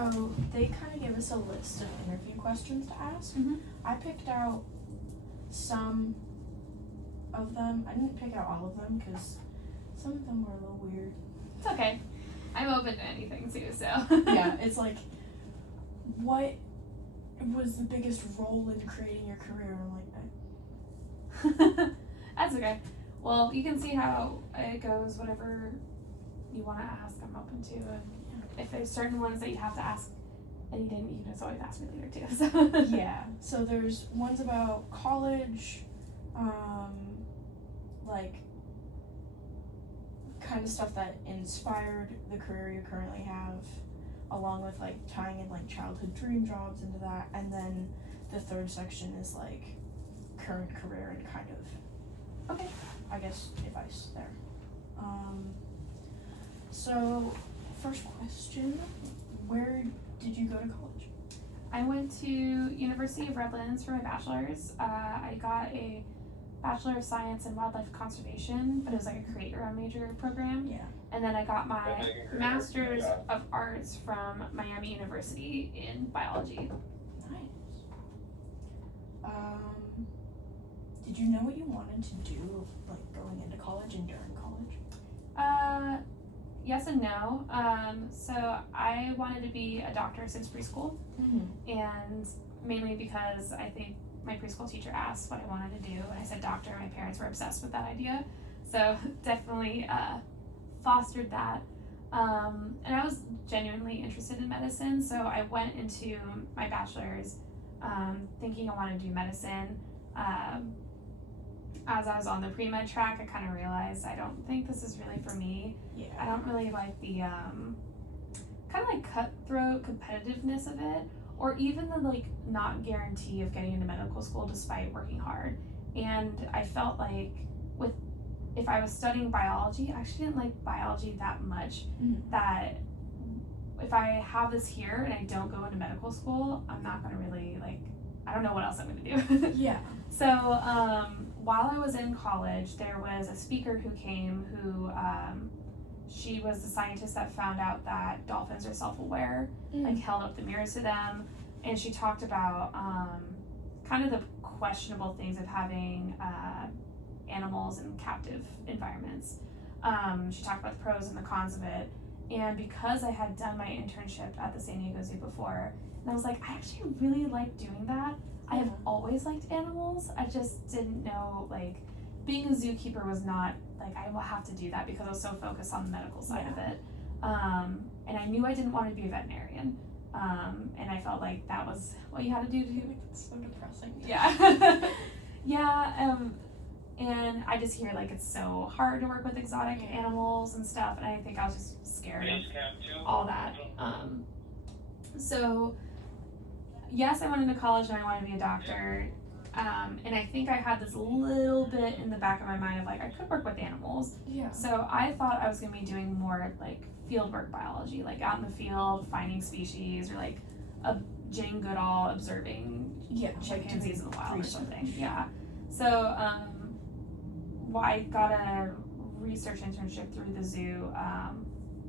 So they kind of gave us a list of interview questions to ask. Mm-hmm. I picked out some of them. I didn't pick out all of them because some of them were a little weird. It's okay. I'm open to anything too, so. Yeah, it's like, what was the biggest role in creating your career? I'm like, That's okay. Well, you can see how it goes, whatever you want to ask, I'm open to. And if there's certain ones that you have to ask and you didn't, you can just always ask me later too. So. Yeah, so there's ones about college, like kind of stuff that inspired the career you currently have, along with like tying in like childhood dream jobs into that, and then the third section is like current career and kind of, Okay. I guess, advice there. So first question, where did you go to college? I went to University of Redlands for my bachelor's. I got a Bachelor of Science in Wildlife Conservation, but it was like a create your own major program. Yeah. And then I got my Master's of Arts from Miami University in biology. Nice. Did you know what you wanted to do, like going into college and during college? Yes and no. So I wanted to be a doctor since preschool, and mainly because I think my preschool teacher asked what I wanted to do, and I said doctor. My parents were obsessed with that idea, so definitely fostered that. And I was genuinely interested in medicine, so I went into my bachelor's thinking I wanted to do medicine. As I was on the pre-med track, I kind of realized I don't think this is really for me. Yeah. I don't really like the kind of like cutthroat competitiveness of it, or even the like not guarantee of getting into medical school despite working hard. And I felt like if I was studying biology, I actually didn't like biology that much, that if I have this here and I don't go into medical school, I'm not going to really I don't know what else I'm going to do. Yeah. So while I was in college, there was a speaker who came who she was the scientist that found out that dolphins are self-aware, held up the mirrors to them, and she talked about kind of the questionable things of having animals in captive environments. She talked about the pros and the cons of it, and because I had done my internship at the San Diego Zoo before, and I was like, I actually really like doing that. I have always liked animals. I just didn't know, being a zookeeper was not, I will have to do that because I was so focused on the medical side of it. And I knew I didn't want to be a veterinarian. And I felt like that was what you had to do to do. It's so depressing. Yeah. Yeah. And I just hear, it's so hard to work with exotic animals and stuff. And I think I was just scared of all that. So, yes, I went into college and I wanted to be a doctor. And I think I had this little bit in the back of my mind of I could work with animals. Yeah. So I thought I was going to be doing more fieldwork biology, out in the field, finding species, or a Jane Goodall observing chimpanzees in the wild or something. Yeah. So I got a research internship through the zoo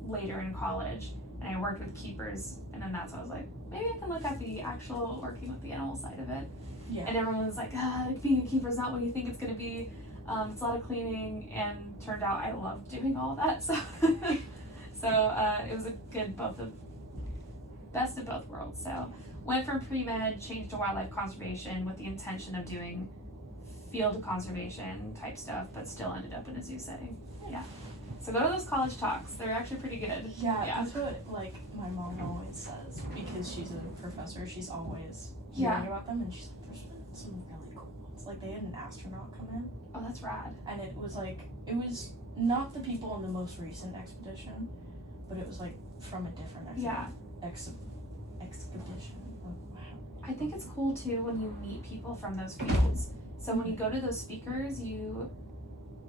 later in college, and I worked with keepers, and then that's when I was like, maybe I can look at the actual working with the animal side of it. Yeah. And everyone was like, being a keeper is not what you think it's going to be. It's a lot of cleaning, and turned out I loved doing all of that. So, it was a good best of both worlds. So went from pre-med, changed to wildlife conservation with the intention of doing field conservation type stuff, but still ended up in a zoo setting. Yeah. So go to those college talks. They're actually pretty good. Yeah. That's what my mom always says, because she's a professor. She's always hearing about them, and she's like, there's been some really cool ones. They had an astronaut come in. Oh, that's rad. And it was it was not the people in the most recent expedition, but it was from a different expedition. Oh, wow. I think it's cool too when you meet people from those fields. So when you go to those speakers, you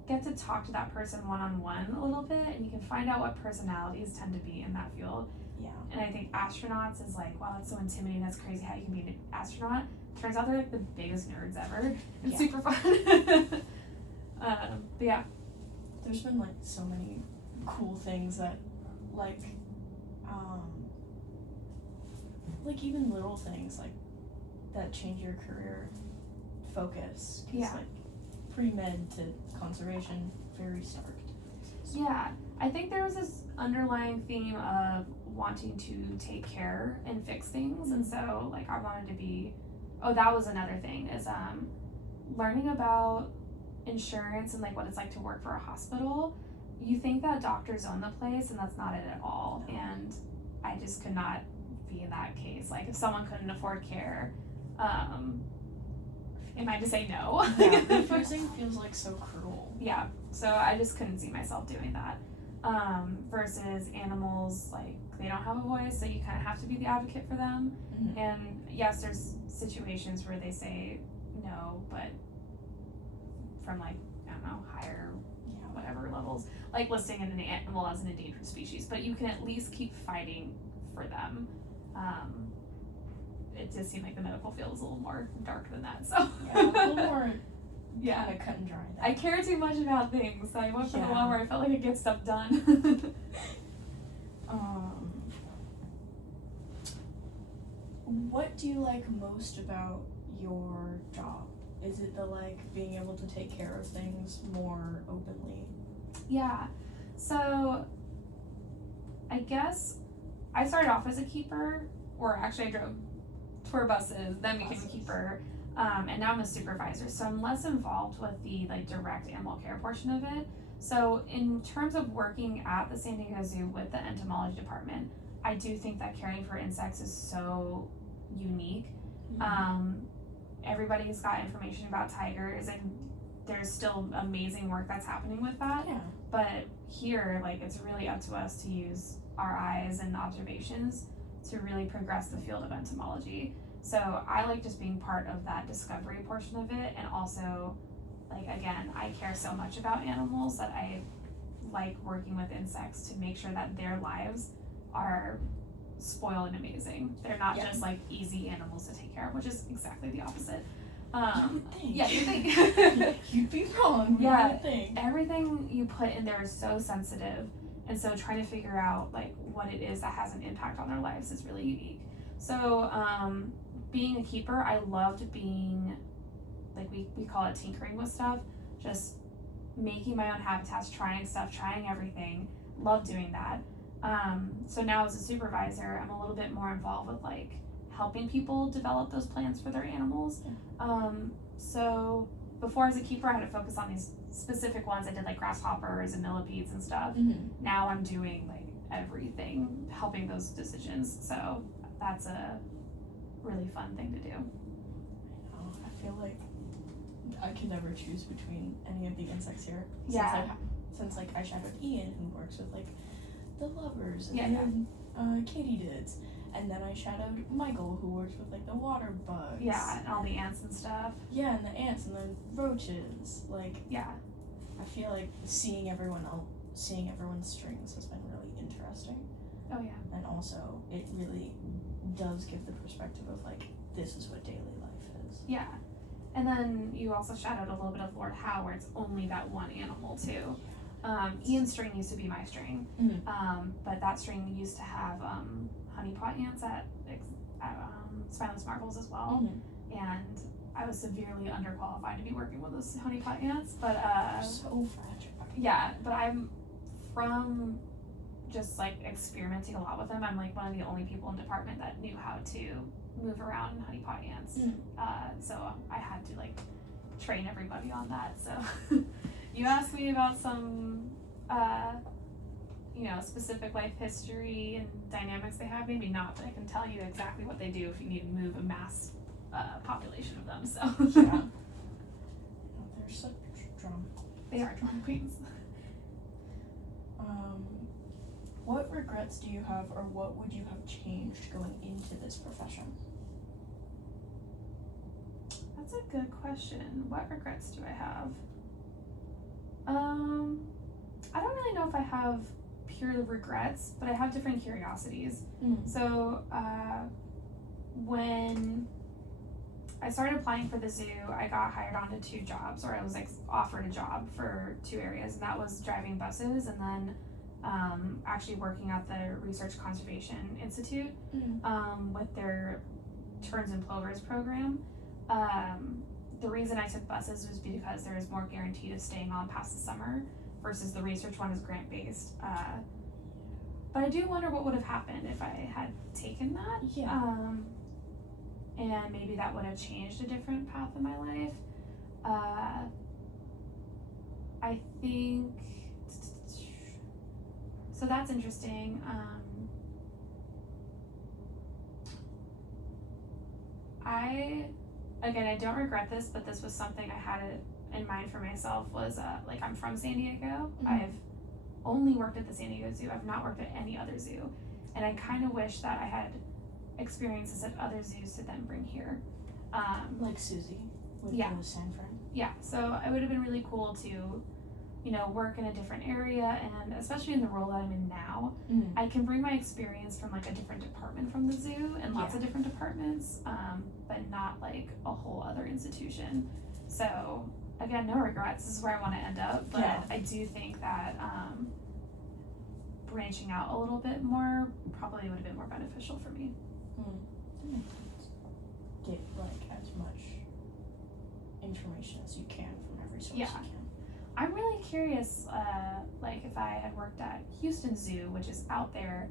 get to talk to that person one-on-one a little bit, and you can find out what personalities tend to be in that field. Yeah. And I think astronauts is wow, that's so intimidating, that's crazy how you can be an astronaut. Turns out they're the biggest nerds ever. It's super fun. But yeah. There's been so many cool things that like even little things like that change your career focus. 'Cause, Yeah. like pre-med to conservation, very stark differences. Yeah, I think there was this underlying theme of wanting to take care and fix things, and so like I wanted to be. Oh, that was another thing is learning about insurance and like what it's like to work for a hospital. You think that doctors own the place, and that's not it at all. And I just could not be in that case. Like if someone couldn't afford care, am I to say no? Yeah, refusing feels like so cruel. Yeah, so I just couldn't see myself doing that. Versus animals, like they don't have a voice, so you kind of have to be the advocate for them. Mhm. And yes, there's situations where they say no, but from like, I don't know, higher whatever levels, like listing an animal as an endangered species, but you can at least keep fighting for them. It does seem like the medical field is a little more dark than that, so. Yeah, a little more Yeah. kind of cut and dry. I care too much about things, so I went for the Yeah. one where I felt like I could get stuff done. What do you like most about your job? Is it the like being able to take care of things more openly? Yeah, so I guess I started off as a keeper, or actually I drove tour buses, then became a keeper, and now I'm a supervisor, so I'm less involved with the like direct animal care portion of it. So in terms of working at the San Diego Zoo with the entomology department, I do think that caring for insects is so unique. Everybody's got information about tigers, and there's still amazing work that's happening with that. Yeah. But here, like, it's really up to us to use our eyes and observations to really progress the field of entomology. So I like just being part of that discovery portion of it, and also, like, again, I care so much about animals that I like working with insects to make sure that their lives are spoiled and amazing. They're not just like easy animals to take care of, which is exactly the opposite. You would think. Yeah, you think. You'd be wrong. Yeah. You would think. Everything you put in there is so sensitive, and so trying to figure out like what it is that has an impact on their lives is really unique. So being a keeper, I loved being, like we call it tinkering with stuff, just making my own habitats, trying stuff, trying everything. Love doing that. So now as a supervisor, I'm a little bit more involved with like helping people develop those plans for their animals. So before as a keeper, I had to focus on these specific ones. I did like grasshoppers and millipedes and stuff. Now I'm doing like everything, helping those decisions. So that's a really fun thing to do. I feel like I could never choose between any of the insects here. Yeah. Since I shadowed Ian, who works with like the lovers and katydids, and then I shadowed Michael, who works with like the water bugs. Yeah, and all the ants and stuff. Yeah, and the ants and the roaches. Like, yeah, I feel like seeing everyone's strings has been really interesting. Oh yeah. And also, it really does give the perspective of like, this is what daily life is. Yeah. And then you also shadowed a little bit of Lord Howe, where it's only that one animal too. Ian's string used to be my string, but that string used to have honeypot ants at Spineless Marbles as well, and I was severely underqualified to be working with those honeypot ants. But so fragile. Yeah, but I'm from just like experimenting a lot with them. I'm like one of the only people in the department that knew how to move around honeypot ants. So I had to like train everybody on that. So you asked me about some specific life history and dynamics they have. Maybe not, but I can tell you exactly what they do if you need to move a mass population of them. So Yeah. They're such drama. They are drama queens. What regrets do you have, or what would you have changed going into this profession? That's a good question. What regrets do I have? I don't really know if I have pure regrets, but I have different curiosities. So when I started applying for the zoo, I got hired onto 2 jobs, or I was like offered a job for 2 areas, and that was driving buses and then actually working at the Research Conservation Institute with their Terns and Plovers program. The reason I took buses was because there is more guaranteed of staying on past the summer versus the research one is grant based. But I do wonder what would have happened if I had taken that. Yeah. And maybe that would have changed a different path in my life. I think, so that's interesting. I don't regret this, but this was something I had in mind for myself was, like, I'm from San Diego. I've only worked at the San Diego Zoo. I've not worked at any other zoo. And I kind of wish that I had experiences at other zoos to then bring here. Like Susie with yeah. the San Fran. Yeah, so it would have been really cool to, work in a different area, and especially in the role that I'm in now, I can bring my experience from like a different department from the zoo and lots of different departments, but not like a whole other institution. So again, no regrets. This is where I want to end up, but I do think that branching out a little bit more probably would have been more beneficial for me. That makes sense. Get like as much information as you can from every source you can. I'm really curious, like if I had worked at Houston Zoo, which is out there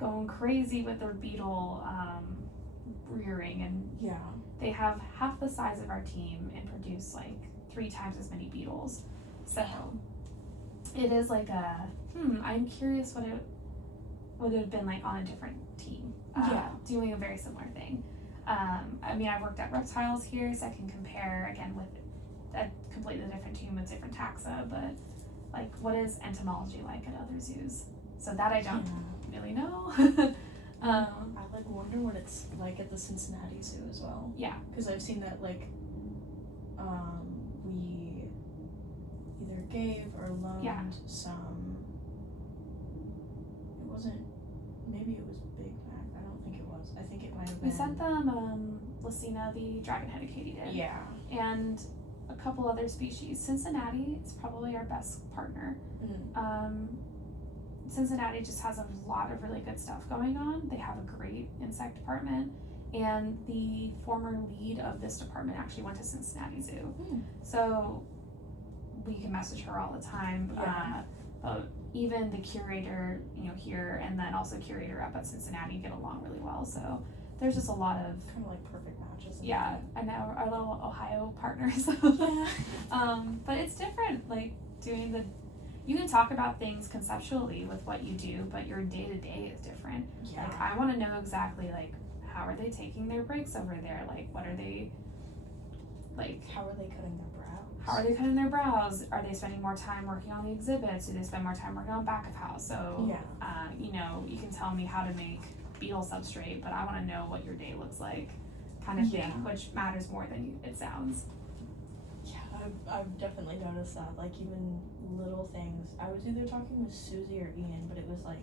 going crazy with their beetle rearing, and they have half the size of our team and produce like 3 times as many beetles. So it is like I'm curious what it would have been like on a different team, doing a very similar thing. I mean, I've worked at reptiles here, so I can compare again with a completely different team with different taxa, but like what is entomology like at other zoos? So that I don't really know. I like wonder what it's like at the Cincinnati Zoo as well. Yeah, because I've seen that like we either gave or loaned some. It wasn't. Maybe it was Big Mac. I don't think it was. I think it might have been. We sent them Lucina, the dragon-headed katydid. Yeah. And a couple other species. Cincinnati is probably our best partner. Cincinnati just has a lot of really good stuff going on. They have a great insect department, and the former lead of this department actually went to Cincinnati Zoo. So we can message her all the time. But even the curator, here, and then also curator up at Cincinnati get along really well. So there's just a lot of kind of like perfect matches. Yeah, I know our little Ohio partners. But it's different. Like you can talk about things conceptually with what you do, but your day to day is different. Yeah. Like I want to know exactly like how are they taking their breaks over there? Like what are they like? How are they cutting their brows? How are they cutting their brows? Are they spending more time working on the exhibits? Do they spend more time working on back of house? So you can tell me how to make beetle substrate, but I want to know what your day looks like, kind of thing, which matters more than it sounds. Yeah, I've definitely noticed that. Like even little things. I was either talking with Susie or Ian, but it was like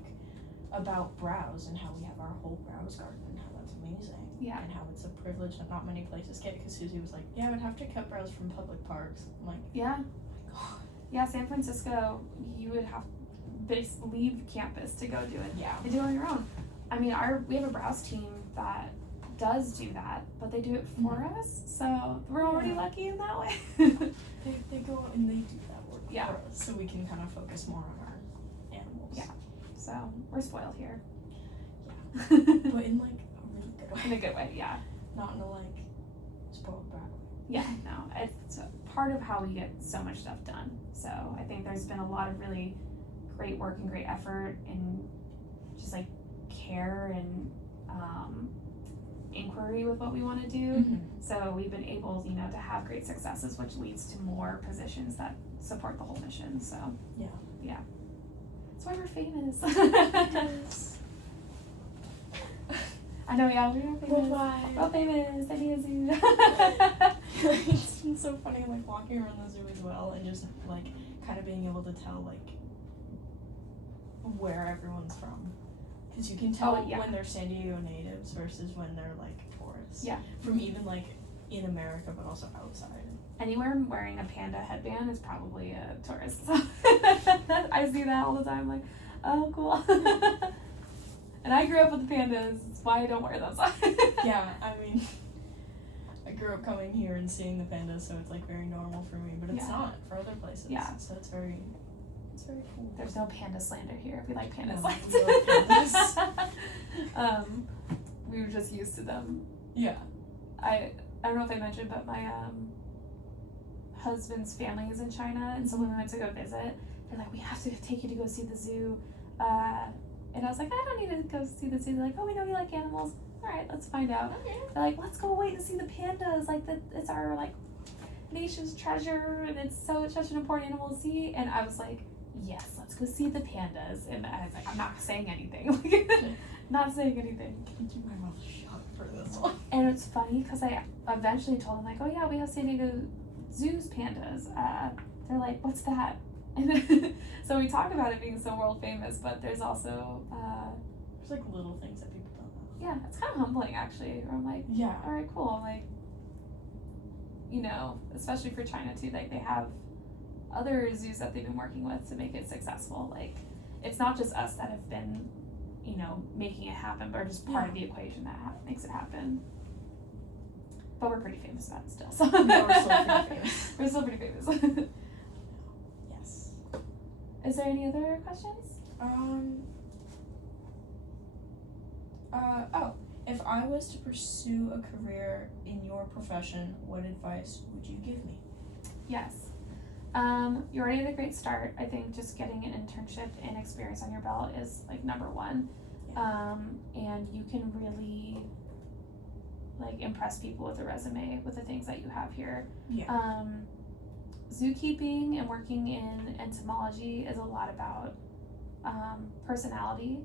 about brows and how we have our whole brows garden and how that's amazing. Yeah. And how it's a privilege that not many places get. Because Susie was like, "Yeah, I would have to cut brows from public parks." I'm like, yeah. Oh my God. Yeah, San Francisco, you would have to leave campus to go do it. Yeah. And do it on your own. I mean, we have a brows team that does do that, but they do it for us, so we're already lucky in that way. they go out and they do that work for us, so we can kind of focus more on our animals. Yeah, so we're spoiled here. Yeah, but in like a really good way. In a good way, yeah. Not in a like spoiled bad way. Yeah, no, it's part of how we get so much stuff done. So I think there's been a lot of really great work and great effort and just like care and inquiry with what we want to do. So we've been able, to have great successes, which leads to more positions that support the whole mission. So yeah, that's why we're famous. Yes. I know, yeah, we are famous. We're famous. San Diego Zoo. It's been so funny, like walking around the zoo as well, and just like kind of being able to tell like where everyone's from. Because you can tell when they're San Diego natives versus when they're like tourists. Yeah. From even like in America, but also outside. Anywhere wearing a panda headband is probably a tourist. I see that all the time. Like, Oh, cool. And I grew up with the pandas. That's why I don't wear them. Yeah, I mean, I grew up coming here and seeing the pandas, so it's like very normal for me, but it's not for other places. Yeah. So it's very cool. There's no panda slander here. We like panda No, slander. we love pandas. We were just used to them. Yeah. I don't know if I mentioned, but my husband's family is in China, and so when we went to go visit, they're like, we have to take you to go see the zoo. And I was like, I don't need to go see the zoo. They're like, oh, we know you like animals. All right, let's find out. Okay. They're like, let's go wait and see the pandas. Like, it's our, like, nation's treasure, and it's such an important animal to see. And I was like, yes, let's go see the pandas. And I was like, I'm not saying anything. Not saying anything. Can't keep my mouth shut for this one. And it's funny because I eventually told them, like, oh yeah, we have San Diego Zoo's pandas. They're like, what's that? And so we talk about it being so world famous, but there's also there's like little things that people don't know. yeah, it's kind of humbling actually. Where I'm like, Yeah. all right, cool. Like, you know, especially for China too, like they have other zoos that they've been working with to make it successful. Like, it's not just us that have been, you know, making it happen, but are just part of the equation that makes it happen. But we're pretty famous about it still. So Yeah, we're still pretty famous. We're still pretty famous. Yes. Is there any other questions? If I was to pursue a career in your profession, what advice would you give me? Yes. You already had a great start. I think just getting an internship and experience on your belt is like number one. Yeah. And you can really like impress people with a resume with the things that you have here. Yeah. Zookeeping and working in entomology is a lot about personality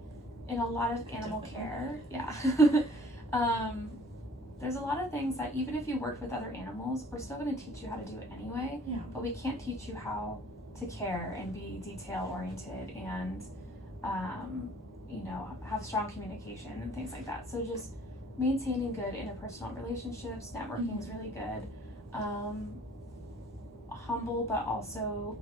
and a lot of animal care. Yeah. There's a lot of things that even if you worked with other animals, we're still going to teach you how to do it anyway. Yeah. But we can't teach you how to care and be detail oriented and you know, have strong communication and things like that. So just maintaining good interpersonal relationships, networking is really good. Humble but also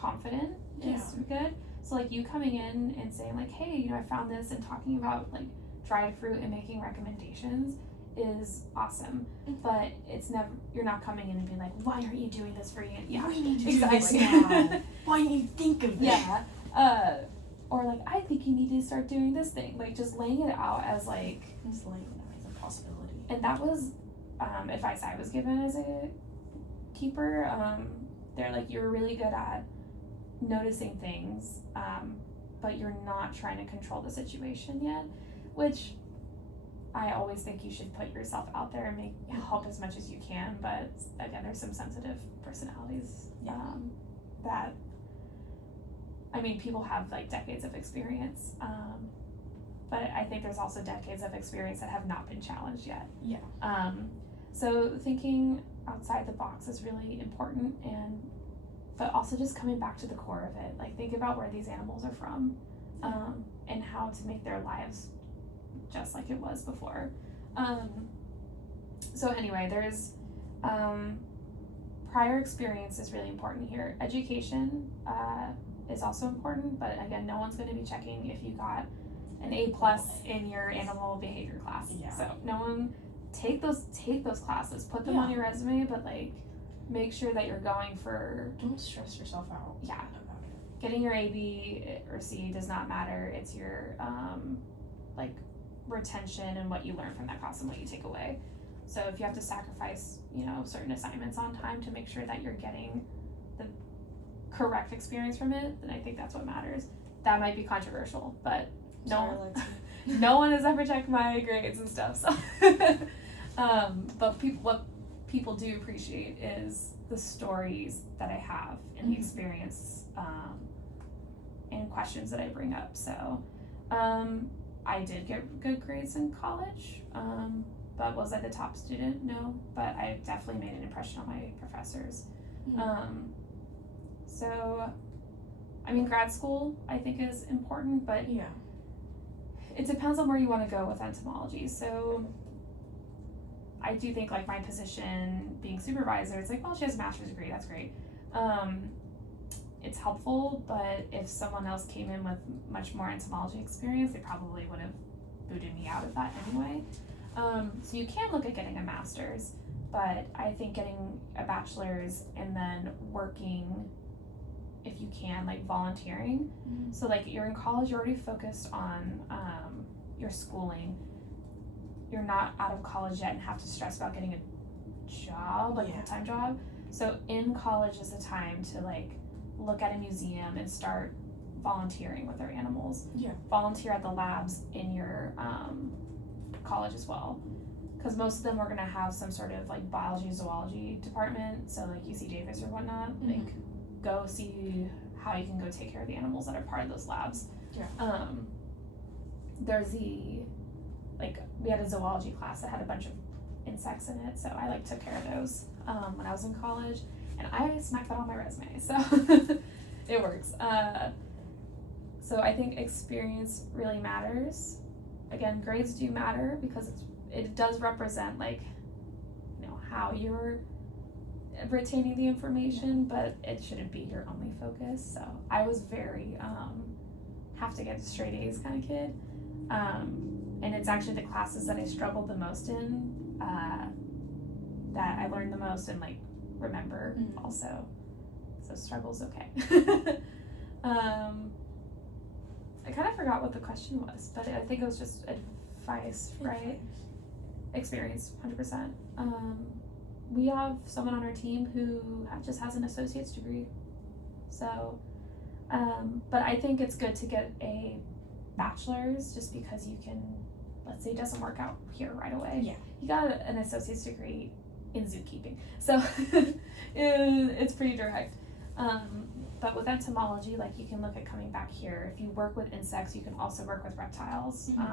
confident is good. So like you coming in and saying like, hey, you know, I found this, and talking about like dried fruit and making recommendations is awesome. But it's never, you're not coming in and being like, why aren't you doing this for you? Yeah, we need to exactly. do this now. Why didn't you think of this? Yeah. Or like, I think you need to start doing this thing. Like just laying it out as like, Just laying it out as a possibility. and that was advice I was given as a keeper. They're like, you're really good at noticing things, but you're not trying to control the situation yet, which I always think you should put yourself out there and help as much as you can. But again, there's some sensitive personalities that, I mean, people have like decades of experience, but I think there's also decades of experience that have not been challenged yet. Yeah. So thinking outside the box is really important, but also just coming back to the core of it. Like think about where these animals are from, and how to make their lives just like it was before. So anyway, there's prior experience is really important here. Education is also important, but again, no one's going to be checking if you got an A+ in your animal behavior class. Yeah. So no one take those classes, put them on your resume, but like make sure that you're going for, Don't stress yourself out. Yeah. About it. getting your A, B, or C does not matter. It's your like retention and what you learn from that class and what you take away. So if you have to sacrifice, you know, certain assignments on time to make sure that you're getting the correct experience from it, then I think that's what matters. That might be controversial, but no one has ever checked my grades and stuff. So, but what people do appreciate is the stories that I have and the experience, and questions that I bring up. So, I did get good grades in college. But was I the top student? No, but I definitely made an impression on my professors. So, I mean, grad school I think is important, but it depends on where you want to go with entomology. So I do think like my position being supervisor, it's like, well, she has a master's degree, that's great. it's helpful, but if someone else came in with much more entomology experience, they probably would have booted me out of that anyway. So you can look at getting a master's, but I think getting a bachelor's and then working, if you can, like volunteering. Mm-hmm. So like you're in college, you're already focused on your schooling. You're not out of college yet and have to stress about getting a job, like a full-time job. So in college is the time to like look at a museum and start volunteering with their animals. Yeah. Volunteer at the labs in your college as well, because most of them are gonna have some sort of like biology, zoology department. So like UC Davis or whatnot, Mm-hmm. like go see how you can go take care of the animals that are part of those labs. Yeah. There's we had a zoology class that had a bunch of insects in it, so I like took care of those when I was in college, and I smacked that on my resume, so it works. So I think experience really matters. Again, grades do matter because it does represent like, you know, how you're retaining the information, but it shouldn't be your only focus. So I was very have to get straight A's kind of kid, and it's actually the classes that I struggled the most in that I learned the most and like remember also. So struggle's okay. I kind of forgot what the question was, but I think it was just advice, right? Experience, 100%. We have someone on our team who just has an associate's degree. So, but I think it's good to get a bachelor's just because you can, let's say it doesn't work out here right away. Yeah. You got an associate's degree in zookeeping. So it's pretty direct. But with entomology, like you can look at coming back here. If you work with insects, you can also work with reptiles. And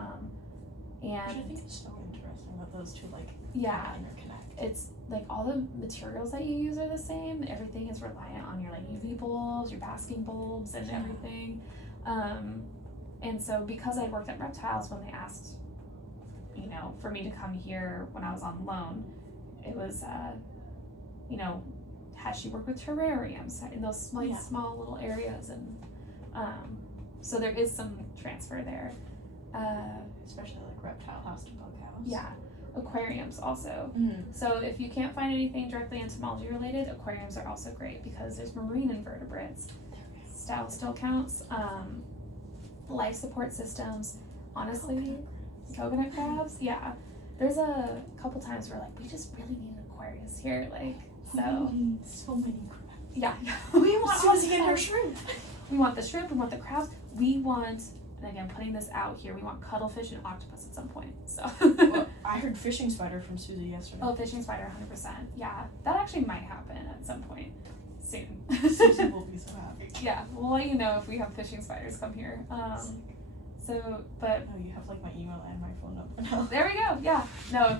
which I think is so interesting that those two like interconnect. It's like all the materials that you use are the same. Everything is reliant on your like UV bulbs, your basking bulbs, and everything. And so because I worked at reptiles, when they asked, you know, for me to come here when I was on loan, it was, you know, has she worked with terrariums in those like small little areas, and so there is some transfer there. Especially like reptile house to bug house. Yeah, aquariums also. So if you can't find anything directly entomology related, aquariums are also great because there's marine invertebrates. Still counts. Life support systems. Honestly, coconut crabs. Yeah, there's a couple times where like we just really need an Aquarius here, like. So many crabs. Yeah. We want Susie and her shrimp. We want the shrimp, we want the crabs, we want, and again putting this out here, we want cuttlefish and octopus at some point. So well, I heard fishing spider from Susie yesterday. Oh, fishing spider, 100%. Yeah. That actually might happen at some point soon. Susie will be so happy. Yeah, we'll let you know if we have fishing spiders come here. So, but you have like my email and my phone number now. There we go. Yeah. No,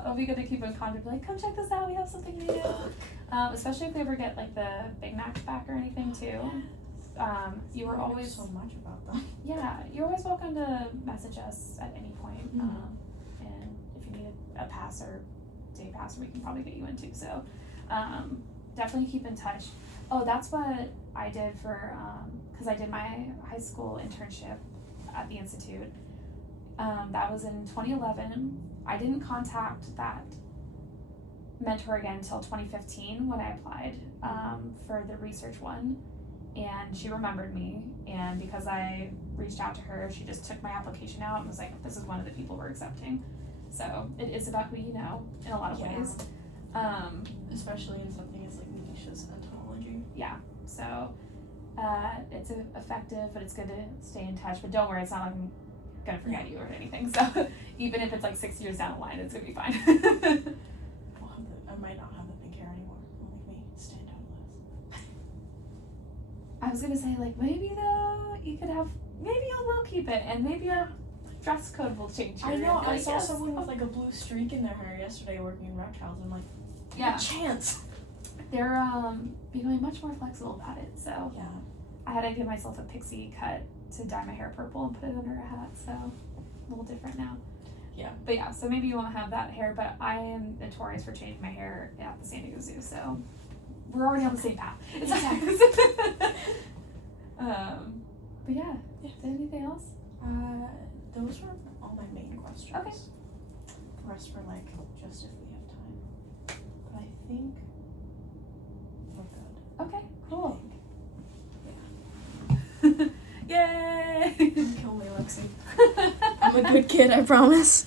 it'll be good to keep in contact. Like, come check this out. We have something new. Especially if we ever get like the Big Macs back or anything too. You were always so much about them. Yeah, you're always welcome to message us at any point. And if you need a pass or day pass, we can probably get you in too. So, definitely keep in touch. Oh, that's what I did for because I did my high school internship at the Institute. That was in 2011. I didn't contact that mentor again until 2015 when I applied for the research one, and she remembered me, and because I reached out to her, she just took my application out and was like, this is one of the people we're accepting. So it is about who you know in a lot of ways. Especially in something as like niche as entomology. Yeah, so it's effective, but it's good to stay in touch. But don't worry, it's not like I'm gonna forget you or anything. So even if it's like 6 years down the line, it's gonna be fine. I might not have the pink hair anymore. It'll make me stand out less. I was gonna say like maybe though you could have, maybe you will keep it, and maybe your dress code will change. I know. I saw someone with like a blue streak in their hair yesterday working in reptiles. I'm like, yeah, chance. They're becoming much more flexible about it. So yeah, I had to give myself a pixie cut to dye my hair purple and put it under a hat. So a little different now. Yeah. But yeah, so maybe you won't have that hair, but I am notorious for changing my hair at the San Diego Zoo. So we're already on the same path. Exactly. But yeah. Is there anything else? Those were all my main questions. Okay. The rest were like just if we have time. But I think we're good. Okay, cool. Yay! Kill me, Lexi. I'm a good kid, I promise.